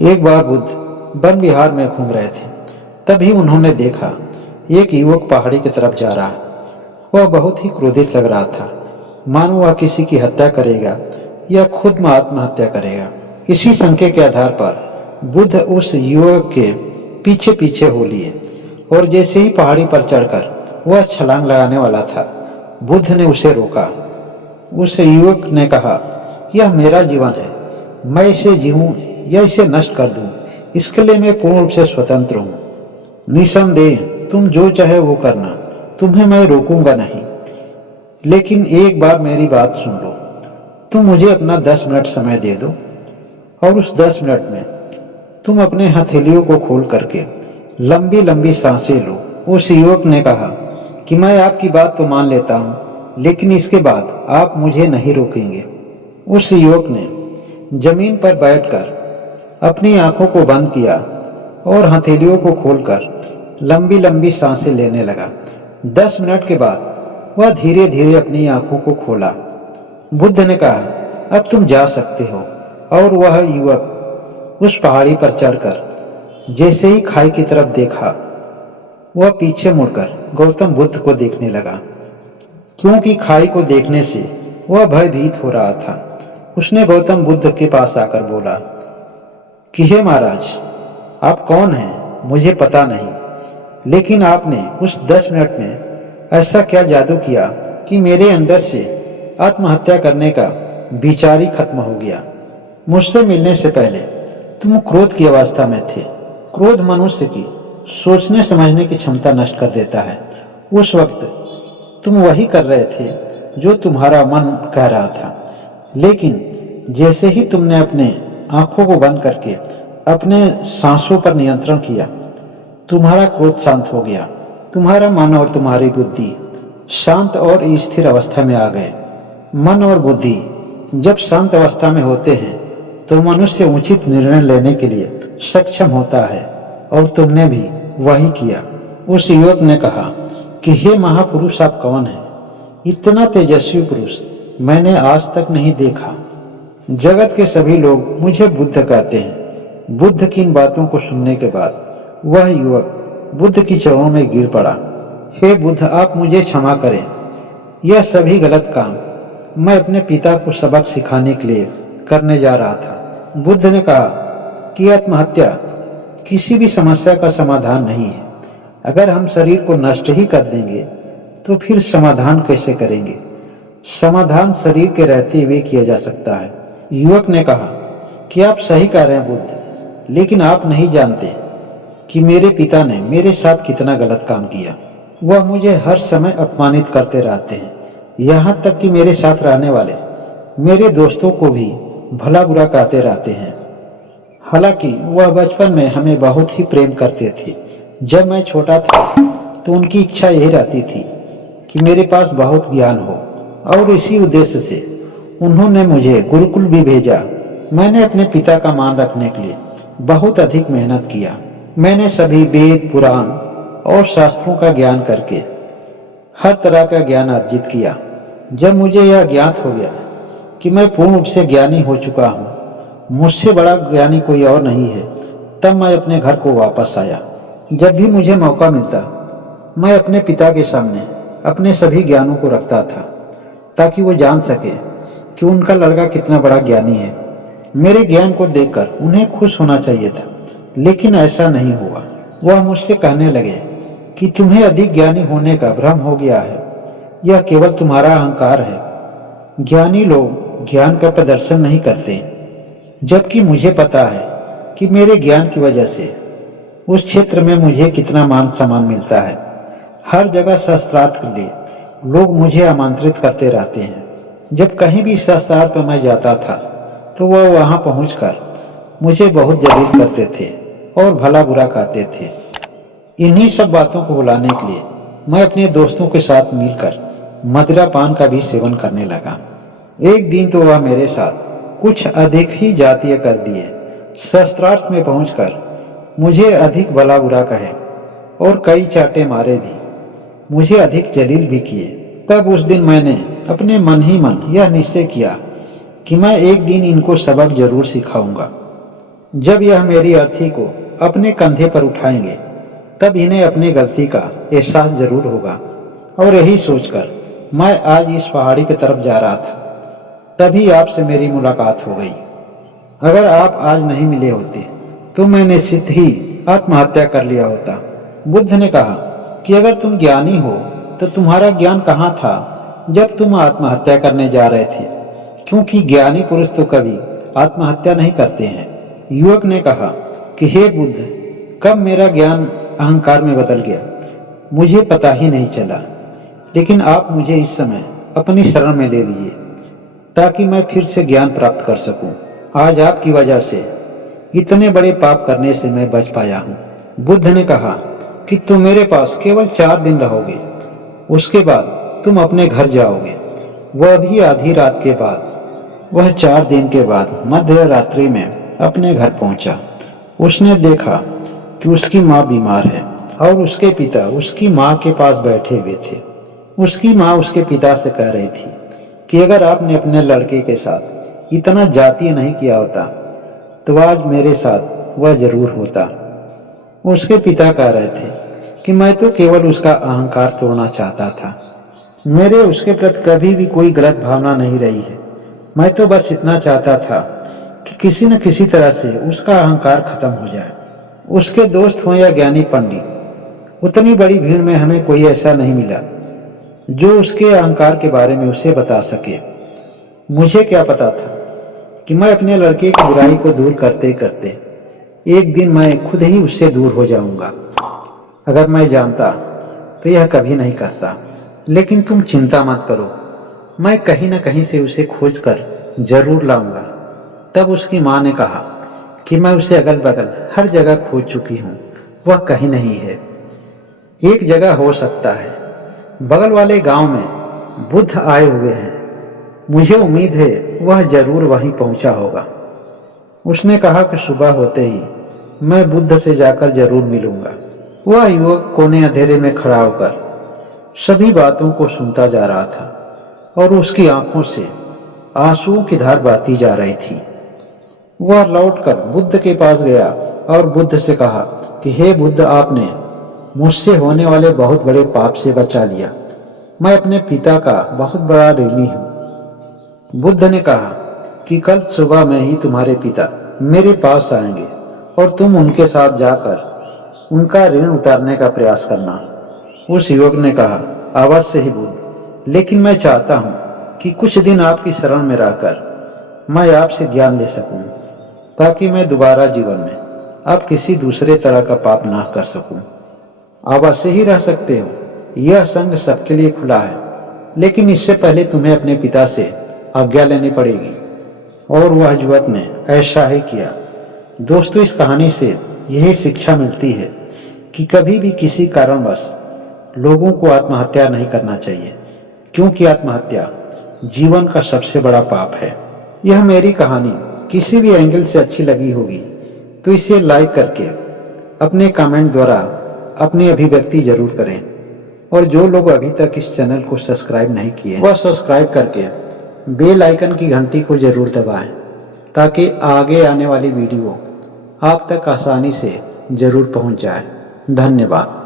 एक बार बुद्ध वन विहार में घूम रहे थे। तभी उन्होंने देखा एक युवक पहाड़ी की तरफ जा रहा है। वह बहुत ही क्रोधित लग रहा था, मानो वह किसी की हत्या करेगा या खुद आत्महत्या करेगा। इसी शंके के आधार पर बुद्ध उस युवक के पीछे पीछे हो लिए और जैसे ही पहाड़ी पर चढ़कर वह छलांग लगाने वाला था, बुद्ध ने उसे रोका। उस युवक ने कहा, यह मेरा जीवन है, मैं इसे जीऊं या इसे नष्ट कर दूं, इसके लिए मैं पूर्ण रूप से स्वतंत्र हूं। निसंदेह तुम जो चाहे वो करना, तुम्हें मैं रोकूंगा नहीं। लेकिन एक बार मेरी बात सुन लो। तुम मुझे अपना 10 मिनट समय दे दो और उस 10 मिनट में तुम अपने हथेलियों को खोल करके लंबी लंबी सांसें लो। उस युवक ने कहा कि मैं आपकी बात तो मान लेता हूं, लेकिन इसके बाद आप मुझे नहीं रोकेंगे। उस युवक ने जमीन पर बैठकर अपनी आंखों को बंद किया और हथेलियों को खोलकर लंबी लंबी सांसें लेने लगा। 10 मिनट के बाद वह धीरे धीरे अपनी आंखों को खोला। बुद्ध ने कहा, अब तुम जा सकते हो। और वह युवक उस पहाड़ी पर चढ़कर जैसे ही खाई की तरफ देखा, वह पीछे मुड़कर गौतम बुद्ध को देखने लगा, क्योंकि खाई को देखने से वह भयभीत हो रहा था। उसने गौतम बुद्ध के पास आकर बोला कि हे महाराज, आप कौन हैं मुझे पता नहीं, लेकिन आपने उस 10 मिनट में ऐसा क्या जादू किया कि मेरे अंदर से आत्महत्या करने का विचार ही खत्म हो गया। मुझसे मिलने से पहले तुम क्रोध की अवस्था में थे। क्रोध मनुष्य की सोचने समझने की क्षमता नष्ट कर देता है। उस वक्त तुम वही कर रहे थे जो तुम्हारा मन कह रहा था, लेकिन जैसे ही तुमने अपने आंखों को बंद करके अपने सांसों पर नियंत्रण किया, तुम्हारा क्रोध शांत हो गया। तुम्हारा मन और तुम्हारी बुद्धि शांत और स्थिर अवस्था में आ गए। मन और बुद्धि जब शांत अवस्था में होते हैं तो मनुष्य उचित निर्णय लेने के लिए सक्षम होता है, और तुमने भी वही किया। उस युवक ने कहा कि हे महापुरुष, आप कौन हैं? इतना तेजस्वी पुरुष मैंने आज तक नहीं देखा। जगत के सभी लोग मुझे बुद्ध कहते हैं। बुद्ध की इन बातों को सुनने के बाद वह युवक बुद्ध की चरणों में गिर पड़ा। हे बुद्ध, आप मुझे क्षमा करें। यह सभी गलत काम मैं अपने पिता को सबक सिखाने के लिए करने जा रहा था। बुद्ध ने कहा कि आत्महत्या किसी भी समस्या का समाधान नहीं है। अगर हम शरीर को नष्ट ही कर देंगे तो फिर समाधान कैसे करेंगे? समाधान शरीर के रहते हुए किया जा सकता है। युवक ने कहा कि आप सही कह रहे हैं बुद्ध, लेकिन आप नहीं जानते कि मेरे पिता ने मेरे साथ कितना गलत काम किया। वह मुझे हर समय अपमानित करते रहते हैं, यहाँ तक कि मेरे साथ रहने वाले मेरे दोस्तों को भी भला बुरा कहते रहते हैं। हालांकि वह बचपन में हमें बहुत ही प्रेम करते थे। जब मैं छोटा था तो उनकी इच्छा यही रहती थी कि मेरे पास बहुत ज्ञान हो, और इसी उद्देश्य से उन्होंने मुझे गुरुकुल भी भेजा। मैंने अपने पिता का मान रखने के लिए बहुत अधिक मेहनत किया। मैंने सभी वेद, पुराण और शास्त्रों का ज्ञान करके हर तरह का ज्ञान अर्जित किया। जब मुझे यह ज्ञात हो गया कि मैं पूर्ण रूप से ज्ञानी हो चुका हूँ, मुझसे बड़ा ज्ञानी कोई और नहीं है, तब मैं अपने घर को वापस आया। जब भी मुझे मौका मिलता, मैं अपने पिता के सामने अपने सभी ज्ञानों को रखता था, ताकि वो जान सके कि उनका लड़का कितना बड़ा ज्ञानी है। मेरे ज्ञान को देखकर उन्हें खुश होना चाहिए था, लेकिन ऐसा नहीं हुआ। वह मुझसे कहने लगे कि तुम्हें अधिक ज्ञानी होने का भ्रम हो गया है, यह केवल तुम्हारा अहंकार है। ज्ञानी लोग ज्ञान का प्रदर्शन नहीं करते, जबकि मुझे पता है कि मेरे ज्ञान की वजह से उस क्षेत्र में मुझे कितना मान सम्मान मिलता है। हर जगह शास्त्रार्थ के लिए लोग मुझे आमंत्रित करते रहते हैं। जब कहीं भी शास्त्रार्थ पर मैं जाता था तो वह वहां पहुंचकर मुझे बहुत जलील करते थे और भला बुरा कहते थे। इन्हीं सब बातों को भुलाने के लिए मैं अपने दोस्तों के साथ मिलकर मदिरा पान का भी सेवन करने लगा। एक दिन तो वह मेरे साथ कुछ अधिक ही जातीय कर दिए। शास्त्रार्थ में पहुंचकर मुझे अधिक भला बुरा कहे और कई चाटे मारे भी, मुझे अधिक जलील भी किए। तब उस दिन मैंने अपने मन ही मन यह निश्चय किया कि मैं एक दिन इनको सबक जरूर सिखाऊंगा। जब यह मेरी अर्थी को अपने कंधे पर उठाएंगे तब इन्हें अपनी गलती का एहसास जरूर होगा। और यही सोचकर मैं आज इस पहाड़ी की तरफ जा रहा था, तभी आपसे मेरी मुलाकात हो गई। अगर आप आज नहीं मिले होते तो मैं निश्चित ही आत्महत्या कर लिया होता। बुद्ध ने कहा कि अगर तुम ज्ञानी हो तो तुम्हारा ज्ञान कहाँ था जब तुम आत्महत्या करने जा रहे थे, क्योंकि ज्ञानी पुरुष तो कभी आत्महत्या नहीं करते हैं। युवक ने कहा कि हे बुद्ध, कब मेरा ज्ञान अहंकार में बदल गया मुझे पता ही नहीं चला, लेकिन आप मुझे इस समय अपनी शरण में ले लीजिए ताकि मैं फिर से ज्ञान प्राप्त कर सकूं। आज आपकी वजह से इतने बड़े पाप करने से मैं बच पाया हूं। बुद्ध ने कहा कि तुम मेरे पास केवल 4 दिन रहोगे, उसके बाद तुम अपने घर जाओगे। वह भी आधी रात के बाद। वह 4 दिन के बाद मध्य रात्रि में अपने घर पहुंचा। उसने देखा कि उसकी माँ बीमार है और उसके पिता उसकी माँ के पास बैठे हुए थे। उसकी माँ उसके पिता से कह रही थी कि अगर आपने अपने लड़के के साथ इतना जातीय नहीं किया होता तो आज मेरे साथ वह जरूर होता। उसके पिता कह रहे थे कि मैं तो केवल उसका अहंकार तोड़ना चाहता था, मेरे उसके प्रति कभी भी कोई गलत भावना नहीं रही है। मैं तो बस इतना चाहता था कि किसी न किसी तरह से उसका अहंकार खत्म हो जाए। उसके दोस्त हों या ज्ञानी पंडित, उतनी बड़ी भीड़ में हमें कोई ऐसा नहीं मिला जो उसके अहंकार के बारे में उसे बता सके। मुझे क्या पता था कि मैं अपने लड़के की बुराई को दूर करते करते एक दिन मैं खुद ही उससे दूर हो जाऊंगा। अगर मैं जानता तो यह कभी नहीं करता। लेकिन तुम चिंता मत करो, मैं कहीं न कहीं से उसे खोज कर जरूर लाऊंगा। तब उसकी माँ ने कहा कि मैं उसे अगल बगल हर जगह खोज चुकी हूँ, वह कहीं नहीं है। एक जगह हो सकता है, बगल वाले गांव में बुद्ध आए हुए हैं, मुझे उम्मीद है वह जरूर वहीं पहुंचा होगा। उसने कहा कि सुबह होते ही मैं बुद्ध से जाकर जरूर मिलूंगा। वह युवक कोने अंधेरे में खड़ा होकर सभी बातों को सुनता जा रहा था और उसकी आंखों से आंसुओं की धार बहती जा रही थी। वह लौटकर बुद्ध के पास गया और बुद्ध से कहा कि हे बुद्ध, आपने मुझसे होने वाले बहुत बड़े पाप से बचा लिया। मैं अपने पिता का बहुत बड़ा ऋणी हूँ। बुद्ध ने कहा कि कल सुबह में ही तुम्हारे पिता मेरे पास आएंगे और तुम उनके साथ जाकर उनका ऋण उतारने का प्रयास करना। उस युवक ने कहा, अवश्य ही बुद्ध, लेकिन मैं चाहता हूँ कि कुछ दिन आपकी शरण में रहकर मैं आपसे ज्ञान ले सकूं, ताकि मैं दोबारा जीवन में आप किसी दूसरे तरह का पाप ना कर सकूं। आप अवश्य ही रह सकते हो, यह संघ सबके लिए खुला है, लेकिन इससे पहले तुम्हें अपने पिता से आज्ञा लेनी पड़ेगी। और वह युवक ने ऐसा ही किया। दोस्तों, इस कहानी से यही शिक्षा मिलती है कि कभी भी किसी कारणवश लोगों को आत्महत्या नहीं करना चाहिए, क्योंकि आत्महत्या जीवन का सबसे बड़ा पाप है। यह मेरी कहानी किसी भी एंगल से अच्छी लगी होगी तो इसे लाइक करके अपने कमेंट द्वारा अपनी अभिव्यक्ति जरूर करें। और जो लोग अभी तक इस चैनल को सब्सक्राइब नहीं किए वह सब्सक्राइब करके बेल आइकन की घंटी को जरूर दबाएं, ताकि आगे आने वाली वीडियो आप तक आसानी से जरूर पहुंच जाए। धन्यवाद।